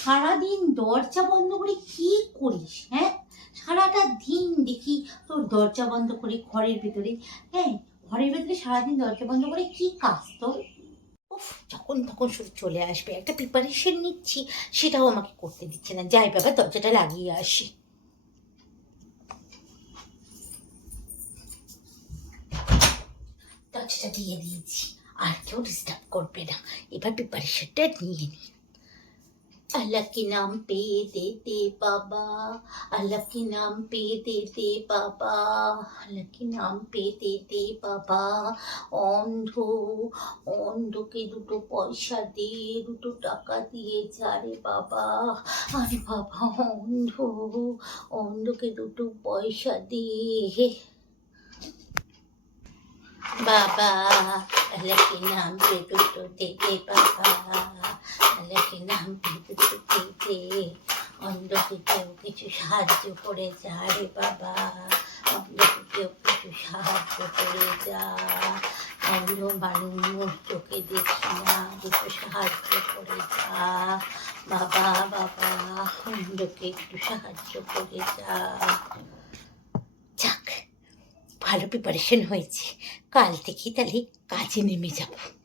সারাদিন দরজা বন্ধ করে কি করিস হ্যাঁ? সারাটা দিন দেখি তোর দরজা বন্ধ করে ঘরের ভেতরে হ্যাঁ? ঘরের ভেতরে সারাদিন দরজা বন্ধ করে কি কাজ তোর? উফ, যখন তখন শুধু চলে আসবে, একটা প্রিপারেশন নিচ্ছি, সেটাও আমাকে করতে দিচ্ছে না। যাই বাবা, দরজাটা লাগিয়ে আসি। দরজাটা দিয়ে দিয়েছি, আর কেউ ডিস্টার্ব করবে না। এবার প্রিপারেশনটা নিয়ে নিই আলাকি নাম नाम पे दे दे बाबा अल्लाह के नाम पे दे दे बाबा अल्लाह के नाम বাবা অন্ধ অন্ধকে দুটো পয়সা দিয়ে দুটো টাকা দিয়ে যারে বাবা আরে বাবা অন্ধ অন্ধকে দুটো পয়সা দিয়ে বাবা আল্লাহ নাম পে দুটো দে দে বাবা কেউ কিছু সাহায্য করে যা রে বাবা। অন্ধকে কেউ কিছু সাহায্য করে যা। অন্ধ মানুষ চোখে দেখি না, দুটো সাহায্য করে যা। বাবা বাবা অন্ধকে একটু সাহায্য করে যা। যাক, ভালো প্রিপারেশন হয়েছে। কাল থেকেই তাহলে কাজে নেমে যাব।